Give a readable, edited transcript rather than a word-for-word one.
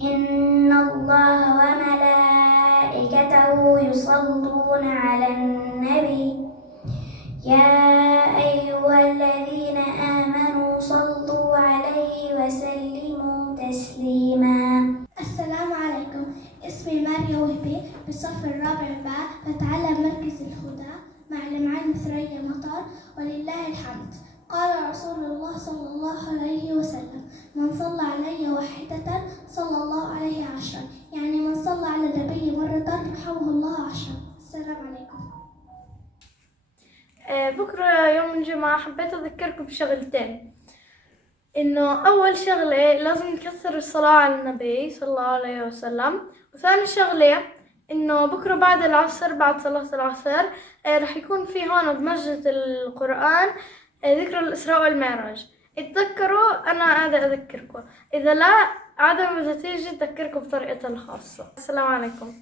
إن الله وملائكته يصلون على النبي يا أيها الذين آمنوا صلوا عليه وسلموا تسليما. السلام عليكم. اسمي ماريا وهبي بالصف الرابع باء، بتعلم مركز الهدى مع المعلم ثريا مطر، ولله الحمد. قال رسول الله صلى الله عليه وسلم: من صلى علي واحدة صلى الله عليه عشرا، يعني من صلى على النبي مرة رحمه الله عشرا. السلام عليكم. بكرة يوم الجمعة حبيت أذكركم بشغلتين. إنه أول شغلة لازم نكثر الصلاة على النبي صلى الله عليه وسلم، وثاني شغلة إنه بكرة بعد العصر، بعد صلاة العصر رح يكون في هون بمسجد القرآن ذكر الإسراء والمعراج. اتذكروا، أنا قاعدة أذكركم، إذا لا عادة ما تيجي تذكركم بطريقتها الخاصة. السلام عليكم.